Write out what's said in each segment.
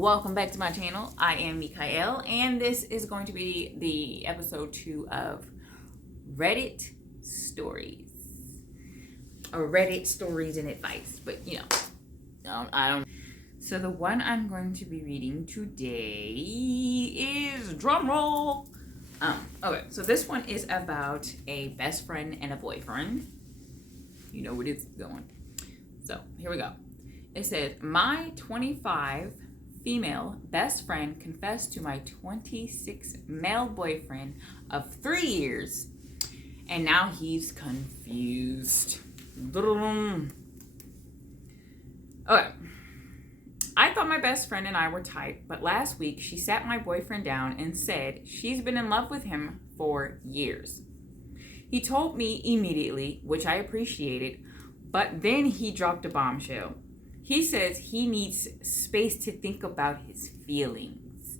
welcome back to my channel. I am Mikael, and this is going to be the episode 2 of Reddit stories. Or Reddit stories and advice, but I don't. So the one I'm going to be reading today is, drumroll. Okay, so this one is about a best friend and a boyfriend. You know where it's going. So here we go. It says, my 25 female best friend confessed to my 26 male boyfriend of 3 years, and now he's confused. Okay. I thought my best friend and I were tight, but last week she sat my boyfriend down and said she's been in love with him for years. He told me immediately, which I appreciated, but then he dropped a bombshell. He says he needs space to think about his feelings.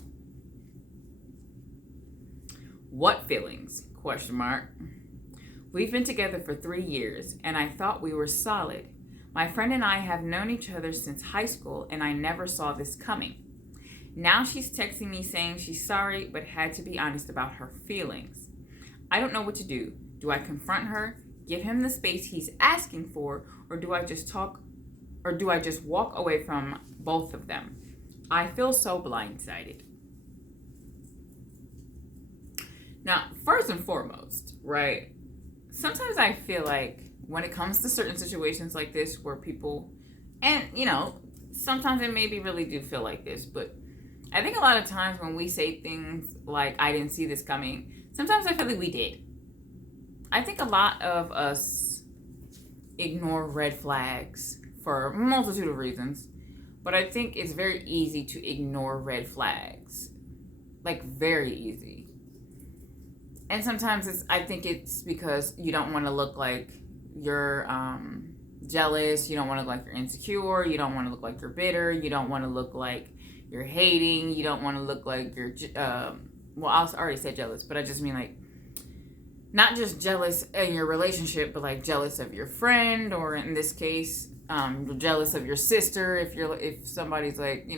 What feelings? ? We've been together for 3 years, and I thought we were solid. My friend and I have known each other since high school, and I never saw this coming. Now she's texting me saying she's sorry, but had to be honest about her feelings. I don't know what to do. Do I confront her, give him the space he's asking for, or do I just walk away from both of them? I feel so blindsided. Now, first and foremost, right? Sometimes I feel like when it comes to certain situations like this where people, and sometimes it maybe really do feel like this, but I think a lot of times when we say things like, I didn't see this coming, sometimes I feel like we did. I think a lot of us ignore red flags for a multitude of reasons, but I think it's very easy to ignore red flags. Like, very easy. And sometimes I think it's because you don't want to look like you're jealous, you don't want to look like you're insecure, you don't want to look like you're bitter, you don't want to look like you're hating, you don't want to look like you're, I already said jealous, but I just mean like, not just jealous in your relationship, but like jealous of your friend, or in this case, jealous of your sister. If somebody's like,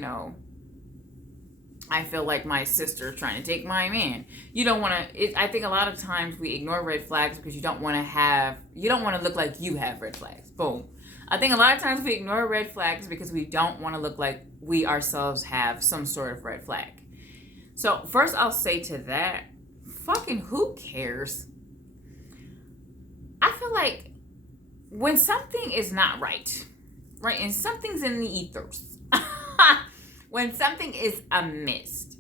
I feel like my sister trying to take my man. You don't want to. I think a lot of times we ignore red flags because you don't want to look like you have red flags. Boom. I think a lot of times we ignore red flags because we don't want to look like we ourselves have some sort of red flag. So first, I'll say to that, fucking who cares? I feel like when something is not right, and something's in the ethers, when something is amiss,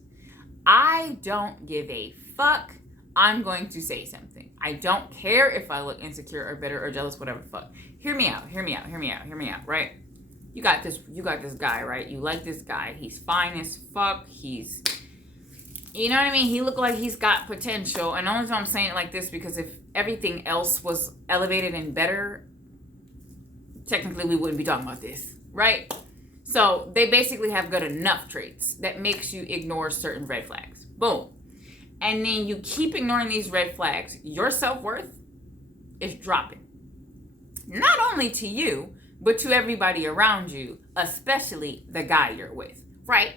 I don't give a fuck. I'm going to say something. I don't care if I look insecure or bitter or jealous, whatever the fuck. Hear me out, right? You got this guy, right? You like this guy. He's fine as fuck. He's, you know what I mean? He look like he's got potential. And the only reason I'm saying it like this, because if everything else was elevated and better, technically we wouldn't be talking about this, right? So they basically have good enough traits that makes you ignore certain red flags. Boom. And then you keep ignoring these red flags. Your self-worth is dropping. Not only to you, but to everybody around you, especially the guy you're with, right?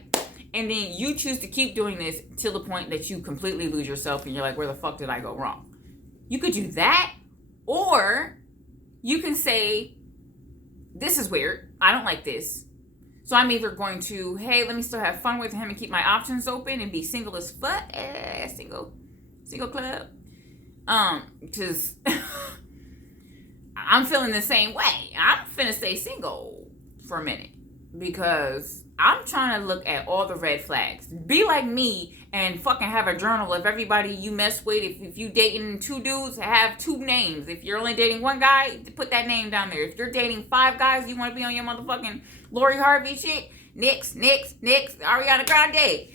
And then you choose to keep doing this till the point that you completely lose yourself and you're like, where the fuck did I go wrong? You could do that, or you can say, this is weird. I don't like this. So I'm either going to, hey, let me still have fun with him and keep my options open and be single as fuck. Single club. Because I'm feeling the same way. I'm finna stay single for a minute because I'm trying to look at all the red flags. Be like me and fucking have a journal of everybody you mess with. If you dating 2 dudes, have 2 names. If you're only dating 1 guy, put that name down there. If you're dating 5 guys, you want to be on your motherfucking Lori Harvey shit, next, Ariana Grande.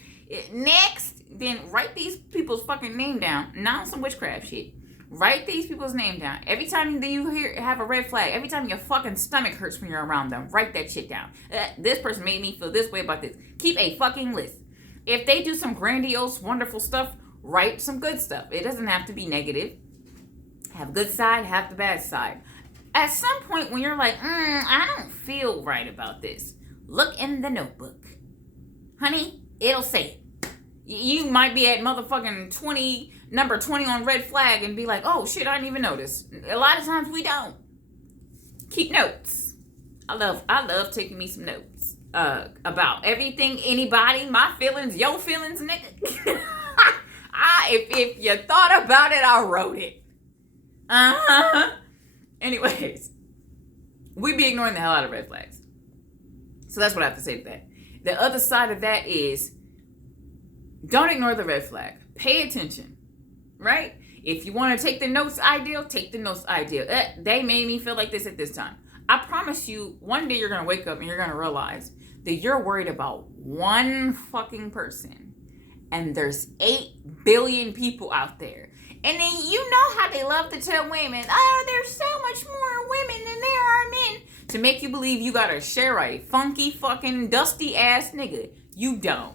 Next, then write these people's fucking name down. Not some witchcraft shit. Write these people's name down. Every time that you have a red flag, every time your fucking stomach hurts when you're around them, write that shit down. This person made me feel this way about this. Keep a fucking list. If they do some grandiose, wonderful stuff, write some good stuff. It doesn't have to be negative. Have good side, have the bad side. At some point when you're like, I don't feel right about this, look in the notebook. honey, it'll say it. You might be at motherfucking number 20 on red flag and be like, oh shit, I didn't even notice. A lot of times we don't. Keep notes. I love taking me some notes. About everything, anybody, my feelings, your feelings, nigga. If you thought about it, I wrote it. Anyways, we be ignoring the hell out of red flags. So that's what I have to say to that. The other side of that is, don't ignore the red flag. Pay attention, right? If you want to take the notes ideal, take the notes ideal. They made me feel like this at this time. I promise you, one day you're going to wake up and you're going to realize that you're worried about one fucking person. And there's 8 billion people out there. And then you know how they love to tell women, oh, there's so much more women than there are men. To make you believe you gotta share a funky fucking dusty ass nigga. You don't.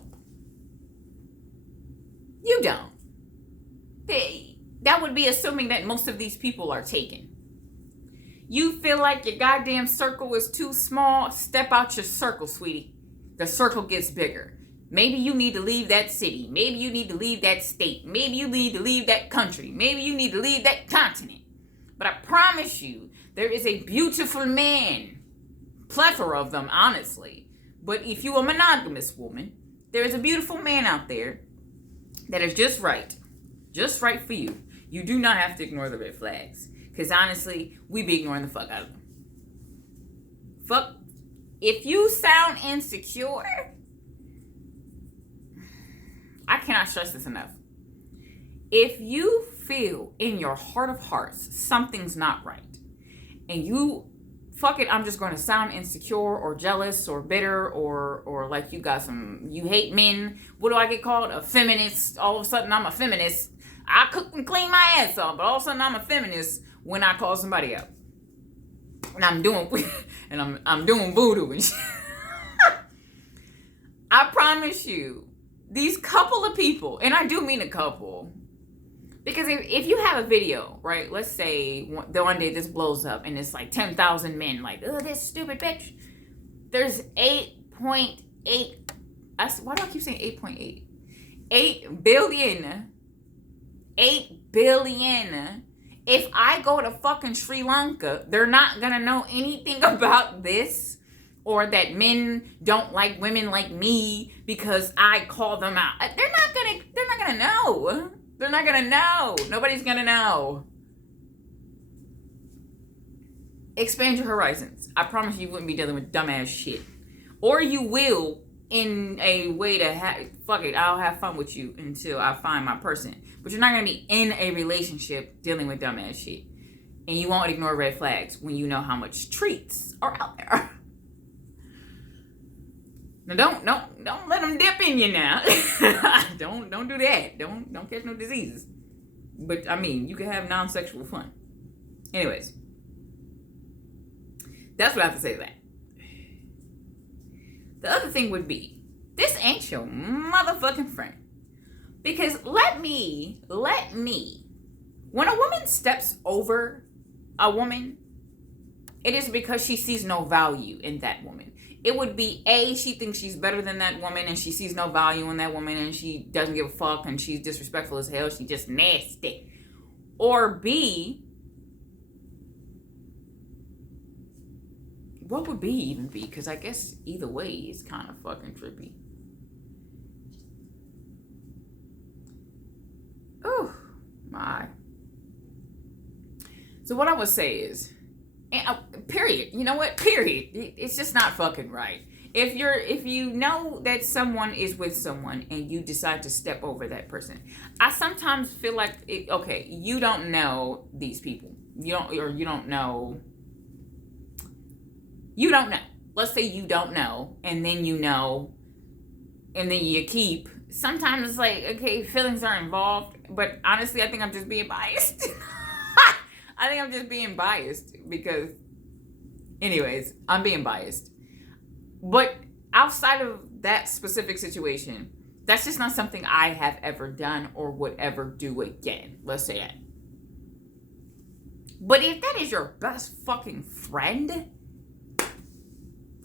You don't. That would be assuming that most of these people are taken. You feel like your goddamn circle is too small, step out your circle, sweetie. The circle gets bigger. Maybe you need to leave that city. Maybe you need to leave that state. Maybe you need to leave that country. Maybe you need to leave that continent. But I promise you, there is a beautiful man. Plethora of them, honestly. But if you're a monogamous woman, there is a beautiful man out there that is just right. Just right for you. You do not have to ignore the red flags. Because honestly, we be ignoring the fuck out of them. Fuck. If you sound insecure, I cannot stress this enough. If you feel in your heart of hearts something's not right, and you, fuck it, I'm just going to sound insecure or jealous or bitter or like you hate men. What do I get called? A feminist. All of a sudden I'm a feminist. I cook and clean my ass off, but all of a sudden I'm a feminist when I call somebody out. And I'm doing voodoo and shit. I promise you, these couple of people, and I do mean a couple, because if you have a video, right, let's say the one day this blows up and it's like 10,000 men like, oh, this stupid bitch. There's 8.8, why do I keep saying 8.8? 8 billion. 8 billion. If I go to fucking Sri Lanka, they're not gonna know anything about this, or that men don't like women like me because I call them out. They're not gonna know. They're not gonna know. Nobody's gonna know. Expand your horizons. I promise you wouldn't be dealing with dumbass shit. Or you will in a way to fuck it, I'll have fun with you until I find my person. But you're not gonna be in a relationship dealing with dumbass shit. And you won't ignore red flags when you know how much treats are out there. Now don't let them dip in you now. don't do that. Don't catch no diseases. But I mean, you can have non-sexual fun. Anyways, that's what I have to say to that. The other thing would be, this ain't your motherfucking friend. Because let me, when a woman steps over a woman, it is because she sees no value in that woman. It would be A, she thinks she's better than that woman and she sees no value in that woman and she doesn't give a fuck and she's disrespectful as hell. She's just nasty. Or B, what would B even be? Because I guess either way is kind of fucking trippy. Oh, my. So what I would say is, period. You know what? Period. It's just not fucking right. If you know that someone is with someone and you decide to step over that person, I sometimes feel like, you don't know these people. You don't know. Let's say you don't know, and then you know, and then you keep. Sometimes it's like, okay, feelings are involved, but honestly, I think I'm just being biased. I think I'm just being biased because, anyways, I'm being biased. But outside of that specific situation, that's just not something I have ever done or would ever do again. Let's say that. But if that is your best fucking friend,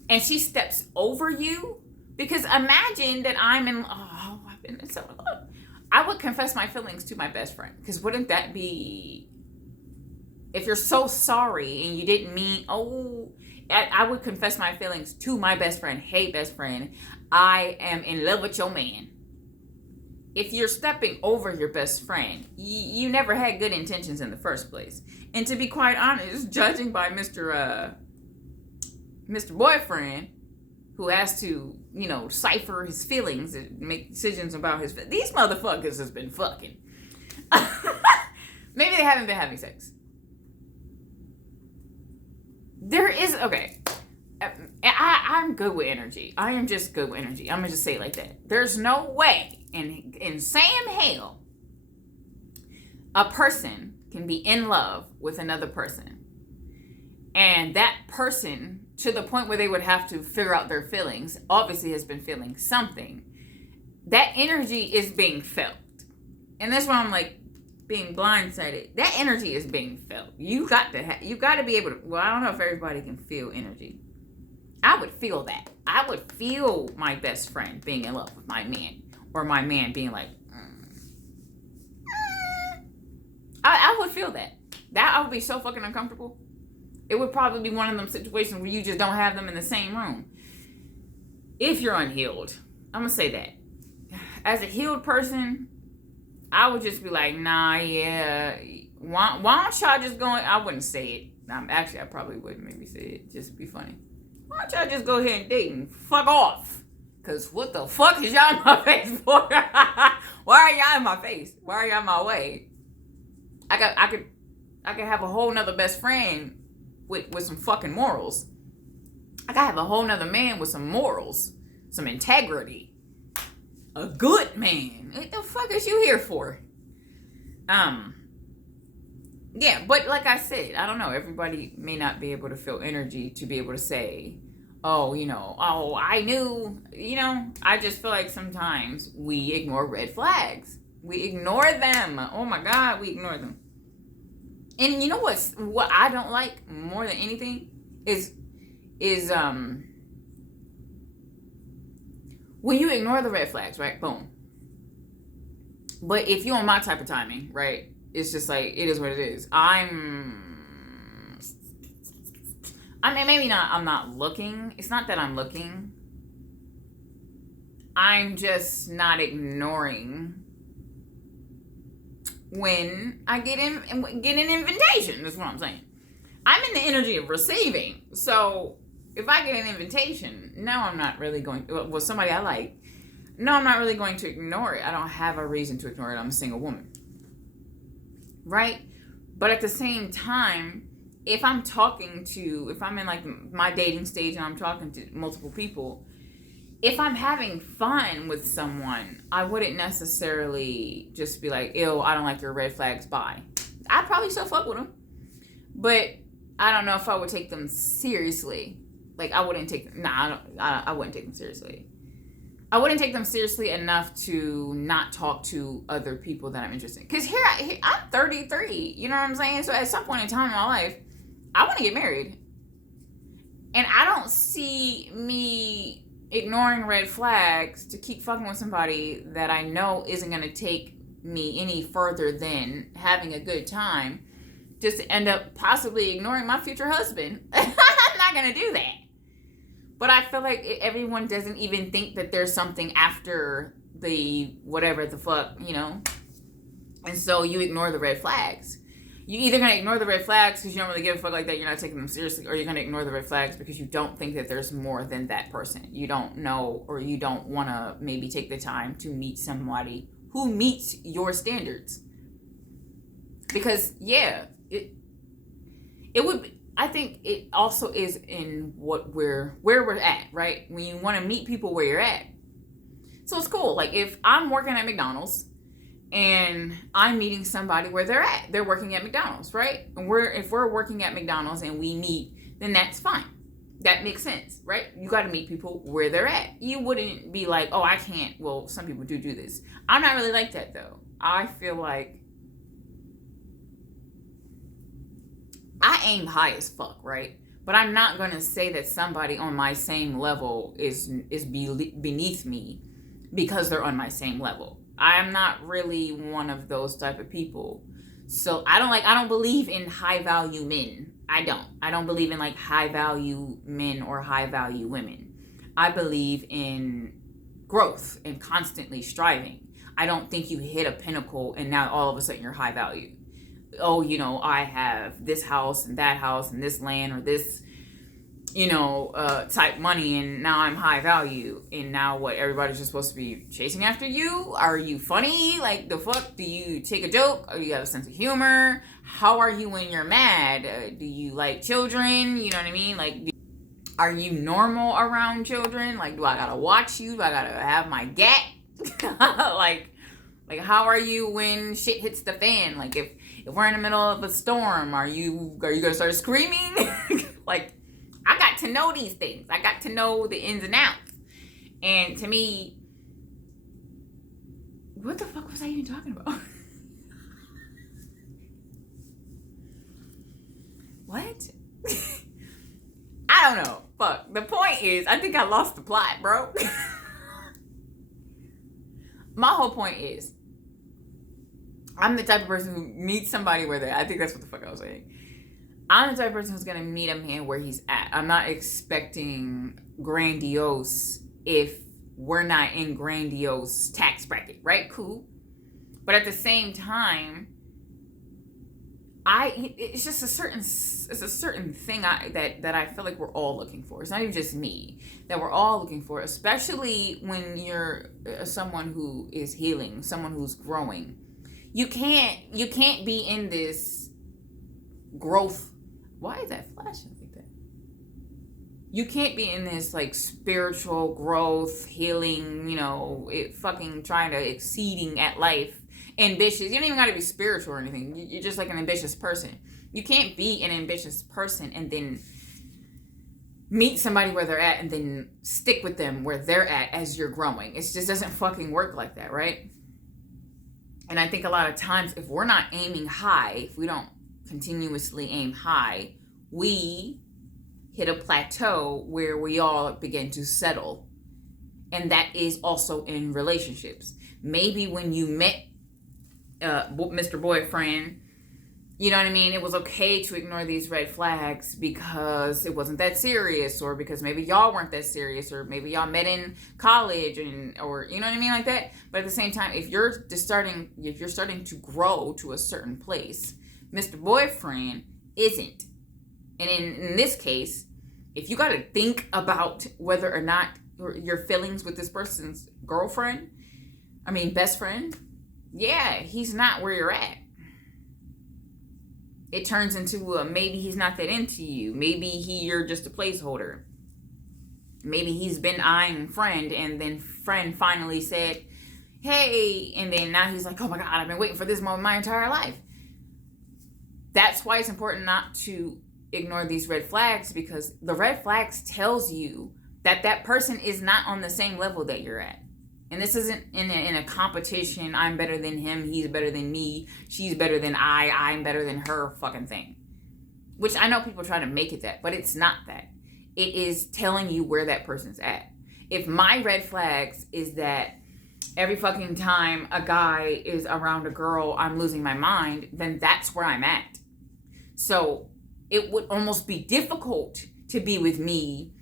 and she steps over you Because imagine that I've been in so long. I would confess my feelings to my best friend. Because wouldn't that be, if you're so sorry and you didn't mean, I would confess my feelings to my best friend. Hey, best friend, I am in love with your man. If you're stepping over your best friend, you never had good intentions in the first place. And to be quite honest, judging by Mr. Boyfriend, who has to, cipher his feelings and make decisions about these motherfuckers has been fucking. Maybe they haven't been having sex. There is, okay. I'm good with energy. I am just good with energy. I'm going to just say it like that. There's no way in Sam hell a person can be in love with another person. And that person, to the point where they would have to figure out their feelings, obviously has been feeling something. That energy is being felt. And that's why I'm like, being blindsided. That energy is being felt. You got to be able to, well, I don't know if everybody can feel energy. I would feel that. I would feel my best friend being in love with my man, or my man being like, I would feel that. I would be so fucking uncomfortable. It would probably be one of them situations where you just don't have them in the same room. If you're unhealed, I'm going to say that. As a healed person, I would just be like, nah, yeah. Why don't y'all just go, I wouldn't say it. Actually, I probably wouldn't maybe say it. Just to be funny. Why don't y'all just go ahead and date and fuck off? Because what the fuck is y'all in my face for? Why are y'all in my face? Why are y'all in my way? I could have a whole nother best friend with some fucking morals. I could have a whole nother man with some morals, some integrity. A good man. What the fuck is you here for? Yeah, but like I said, I don't know. Everybody may not be able to feel energy to be able to say, I knew, I just feel like sometimes we ignore red flags. We ignore them. Oh my God, we ignore them. And you know what I don't like more than anything is when you ignore the red flags, right? Boom. But if you're on my type of timing, right? It's just like, it is what it is. I mean, maybe not, I'm not looking. It's not that I'm looking. I'm just not ignoring when I get an invitation. That's what I'm saying. I'm in the energy of receiving. So if I get an invitation, no, I'm not really going, well, somebody I like, no, I'm not really going to ignore it. I don't have a reason to ignore it. I'm a single woman. Right? But at the same time, if I'm in like my dating stage and I'm talking to multiple people, if I'm having fun with someone, I wouldn't necessarily just be like, ew, I don't like your red flags, bye. I'd probably still fuck with them. But I don't know if I would take them seriously. Like, I wouldn't take them, I wouldn't take them seriously. I wouldn't take them seriously enough to not talk to other people that I'm interested in. Because here I'm 33, you know what I'm saying? So at some point in time in my life, I want to get married. And I don't see me ignoring red flags to keep fucking with somebody that I know isn't going to take me any further than having a good time, just to end up possibly ignoring my future husband. I'm not going to do that. But I feel like everyone doesn't even think that there's something after the whatever the fuck, And so you ignore the red flags. You're either going to ignore the red flags because you don't really give a fuck like that, you're not taking them seriously, or you're going to ignore the red flags because you don't think that there's more than that person. You don't know, or you don't want to maybe take the time to meet somebody who meets your standards. Because, yeah, it would be, I think it also is in where we're at, right? When you want to meet people where you're at. So it's cool. Like, if I'm working at McDonald's and I'm meeting somebody where they're at, they're working at McDonald's, right? And if we're working at McDonald's and we meet, then that's fine. That makes sense, right? You got to meet people where they're at. You wouldn't be like, oh, I can't. Well, some people do this. I'm not really like that, though. I feel like I aim high as fuck, right? But But I'm not going to say that somebody on my same level is beneath me because they're on my same level. I'm not really one of those type of people. So I don't believe in high value men. I don't believe in like high value men or high value women. I believe in growth and constantly striving. I don't think you hit a pinnacle and now all of a sudden you're high value. Oh, I have this house and that house and this land or this, type money, and now I'm high value. And now what? Everybody's just supposed to be chasing after you? Are you funny? Like, the fuck? Do you take a joke? Or do you have a sense of humor? How are you when you're mad? Do you like children? You know what I mean? Like, are you normal around children? Like, do I gotta watch you? Do I gotta have my gat? like how are you when shit hits the fan? Like, if we're in the middle of a storm, are you gonna start screaming? Like, I got to know these things. I got to know the ins and outs. And to me, what the fuck was I even talking about? What? I don't know. Fuck. The point is, I think I lost the plot, bro. My whole point is, I'm the type of person who meets somebody where they're at. I think that's what the fuck I was saying. I'm the type of person who's going to meet a man where he's at. I'm not expecting grandiose if we're not in grandiose tax bracket, right? Cool. But at the same time, it's just a certain thing that I feel like we're all looking for. It's not even just me, that we're all looking for, especially when you're someone who is healing, someone who's growing. You can't be in this growth. Why is that flashing like that? You can't be in this like spiritual growth, healing, it fucking trying to exceeding at life, ambitious. You don't even got to be spiritual or anything. You're just like an ambitious person. You can't be an ambitious person and then meet somebody where they're at and then stick with them where they're at as you're growing. It just doesn't fucking work like that, right? And I think a lot of times if we're not aiming high, if we don't continuously aim high, we hit a plateau where we all begin to settle. And that is also in relationships. Maybe when you met Mr. Boyfriend, you know what I mean, it was okay to ignore these red flags because it wasn't that serious, or because maybe y'all weren't that serious, or maybe y'all met in college, or you know what I mean, like that. But at the same time, if you're starting to grow to a certain place, Mr. Boyfriend isn't. And in this case, if you got to think about whether or not your feelings with this person's best friend, yeah, he's not where you're at. It turns into maybe he's not that into you. Maybe you're just a placeholder. Maybe he's been eyeing friend, and then friend finally said, hey, and then now he's like, oh my God, I've been waiting for this moment my entire life. That's why it's important not to ignore these red flags, because the red flags tells you that person is not on the same level that you're at. And this isn't in a competition, I'm better than him, he's better than me, she's better than I'm better than her fucking thing. Which I know people try to make it that, but it's not that. It is telling you where that person's at. If my red flags is that every fucking time a guy is around a girl, I'm losing my mind, then that's where I'm at. So it would almost be difficult to be with me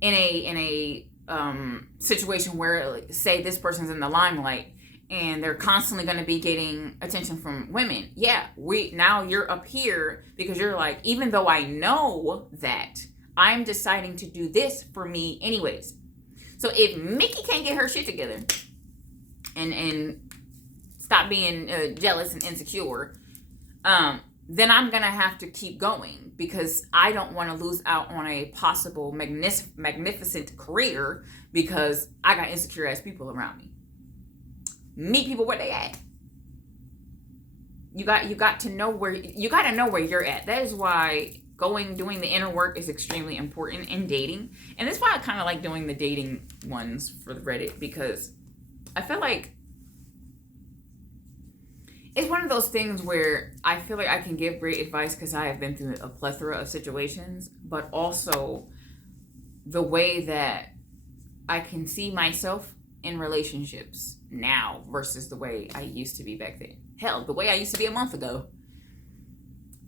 in a situation where, say, this person's in the limelight and they're constantly going to be getting attention from women. Yeah, now you're up here because you're like, even though I know that, I'm deciding to do this for me anyways. So if Mickey can't get her shit together and stop being jealous and insecure, then I'm going to have to keep going, because I don't want to lose out on a possible magnificent career because I got insecure ass people around me. Meet people where they at. You got to know where you're at. That is why doing the inner work is extremely important in dating. And that's why I kind of like doing the dating ones for the Reddit, because I feel like it's one of those things where I feel like I can give great advice because I have been through a plethora of situations, but also the way that I can see myself in relationships now versus the way I used to be back then. Hell, the way I used to be a month ago.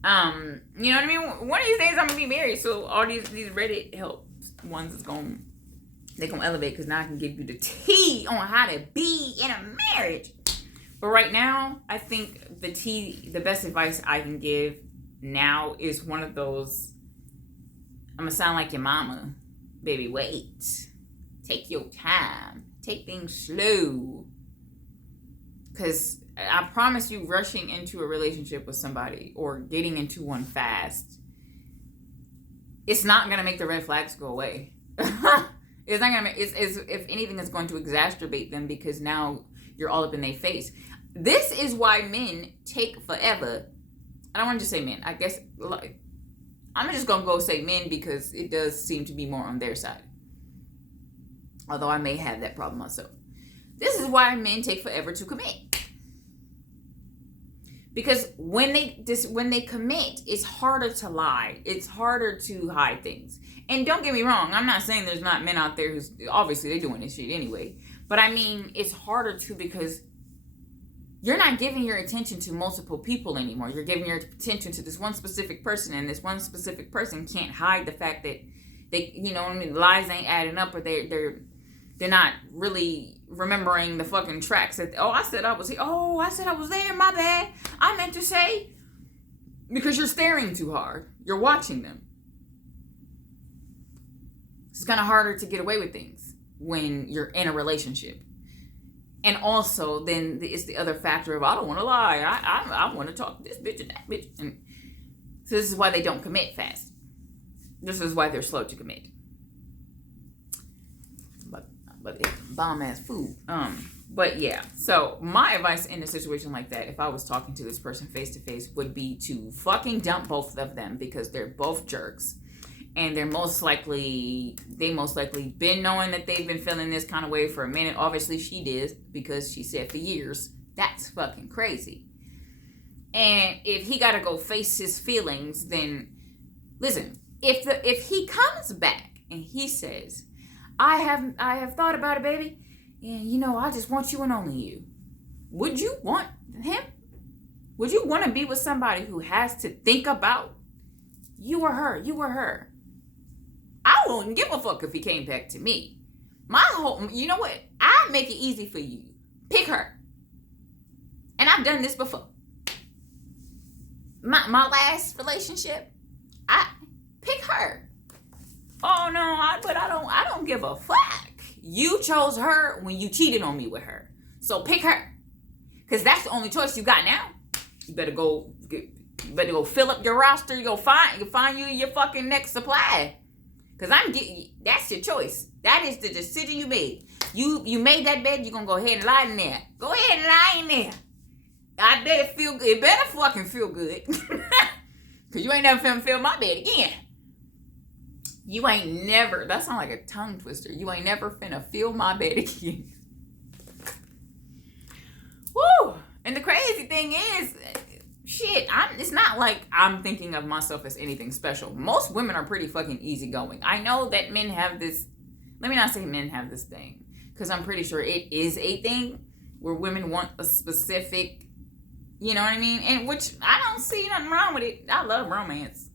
You know what I mean? One of these days I'm gonna be married, so all these Reddit help ones is they're gonna elevate because now I can give you the tea on how to be in a marriage. But right now, I think the best advice I can give now is one of those. I'm gonna sound like your mama, baby. Wait, take your time, take things slow, because I promise you, rushing into a relationship with somebody or getting into one fast, it's not gonna make the red flags go away. It's not gonna. It's if anything, it's going to exacerbate them because now you're all up in their face. This is why men take forever. I don't want to just say men. I guess like I'm just gonna go say men because it does seem to be more on their side. Although I may have that problem myself. This is why men take forever to commit. Because when they commit, it's harder to lie. It's harder to hide things. And don't get me wrong, I'm not saying there's not men out there who's obviously they're doing this shit anyway. But I mean, it's harder to because you're not giving your attention to multiple people anymore. You're giving your attention to this one specific person, and this one specific person can't hide the fact that they, you know, I mean, lies ain't adding up, or they're not really remembering the fucking tracks that, I said I was there, my bad. I meant to say, because you're staring too hard. You're watching them. It's kind of harder to get away with things when you're in a relationship. And also, then it's the other factor of, I don't want to lie. I want to talk to this bitch and that bitch. And so this is why they don't commit fast. This is why they're slow to commit. But bomb ass food. But yeah. So my advice in a situation like that, if I was talking to this person face to face, would be to fucking dump both of them because they're both jerks. And they most likely been knowing that they've been feeling this kind of way for a minute. Obviously she did because she said for years. That's fucking crazy. And if he got to go face his feelings, then listen. If he comes back and he says, I have thought about it, baby, and you know I just want you and only you. Would you want him? Would you want to be with somebody who has to think about you or her? You or her? I wouldn't give a fuck if he came back to me. You know what? I make it easy for you. Pick her. And I've done this before. My last relationship, I pick her. Oh no, I don't give a fuck. You chose her when you cheated on me with her. So pick her. Cause that's the only choice you got now. You better go fill up your roster. You find you your fucking next supply. Cause that's your choice. That is the decision you made. You made that bed, you're gonna go ahead and lie in there. Go ahead and lie in there. I bet it feel good. It better fucking feel good. Cause you ain't never finna feel my bed again. You ain't never, that sounds like a tongue twister. You ain't never finna feel my bed again. Woo! And the crazy thing is, shit, it's not like I'm thinking of myself as anything special. Most women are pretty fucking easygoing. I know that men have this, let me not say men have this thing, because I'm pretty sure it is a thing where women want a specific, you know what I mean? And which I don't see nothing wrong with it. I love romance.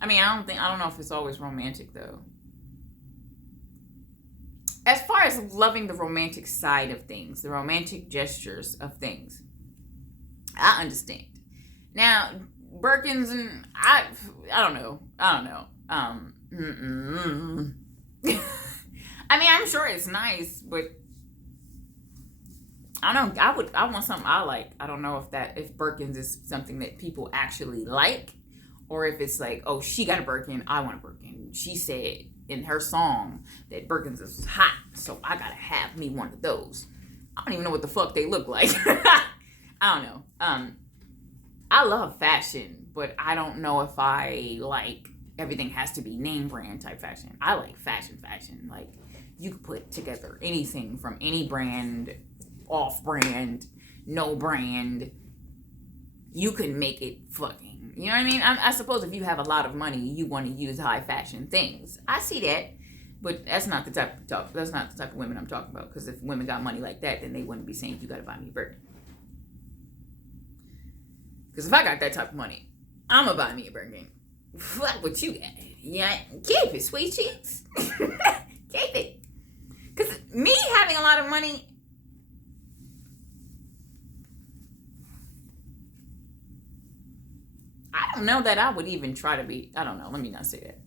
I mean, I don't know if it's always romantic though. As far as loving the romantic side of things, the romantic gestures of things, I understand. Now, Birkins and I don't know. I mean, I'm sure it's nice, but I don't know. I want something I like. I don't know if Birkins is something that people actually like, or if it's like, oh, she got a Birkin, I want a Birkin. She said in her song that Birkins is hot, so I gotta have me one of those. I don't even know what the fuck they look like. I don't know. I love fashion, but I don't know if I like everything has to be name brand type fashion. I like fashion. Like, you could put together anything from any brand, off brand, no brand, you can make it fucking, you know what I mean? I suppose if you have a lot of money, you want to use high fashion things. I see that, but that's not the type of talk. That's not the type of women I'm talking about. Because if women got money like that, then they wouldn't be saying you got to buy me a Birkin. Because if I got that type of money, I'm gonna buy me a Birkin. Fuck what you got. Yeah, keep it, sweet cheeks. Keep it. Because me having a lot of money, I don't know that I would even try to be, I don't know, let me not say that.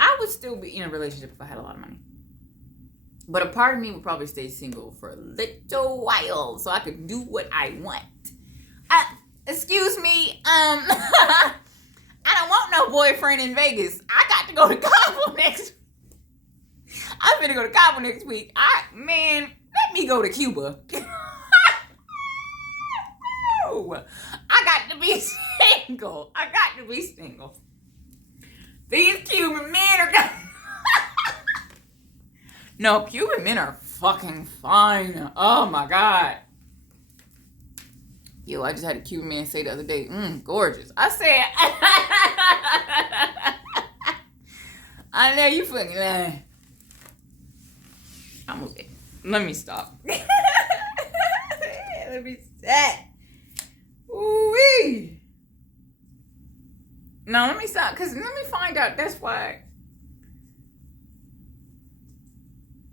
I would still be in a relationship if I had a lot of money. But a part of me would probably stay single for a little while so I could do what I want. Excuse me, I don't want no boyfriend in Vegas. I got to go to Cabo next. I'm gonna go to Cabo next week. Man, let me go to Cuba. I got to be single. I got to be single. These Cuban men are No, Cuban men are fucking fine. Oh my God. Yo, I just had a Cuban man say the other day, gorgeous. I said, I know you fucking lying. I'm okay. Let me stop. Let me stop. Ooh-wee. No, let me stop. Because let me find out. That's why.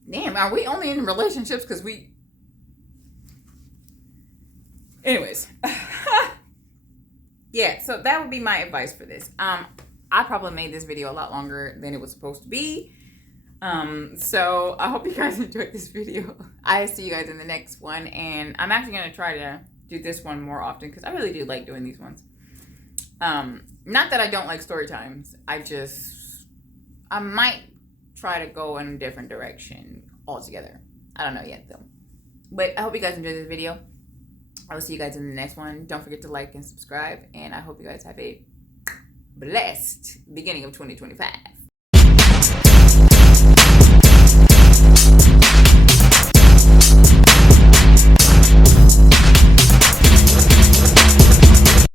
Damn, are we only in relationships because we... Anyways. Yeah, so that would be my advice for this. I probably made this video a lot longer than it was supposed to be. So I hope you guys enjoyed this video. I see you guys in the next one. And I'm actually going to try to do this one more often because I really do like doing these ones. Not that I don't like story times. I might try to go in a different direction altogether. I don't know yet though. But I hope you guys enjoyed this video. I will see you guys in the next one. Don't forget to like and subscribe. And I hope you guys have a blessed beginning of 2025.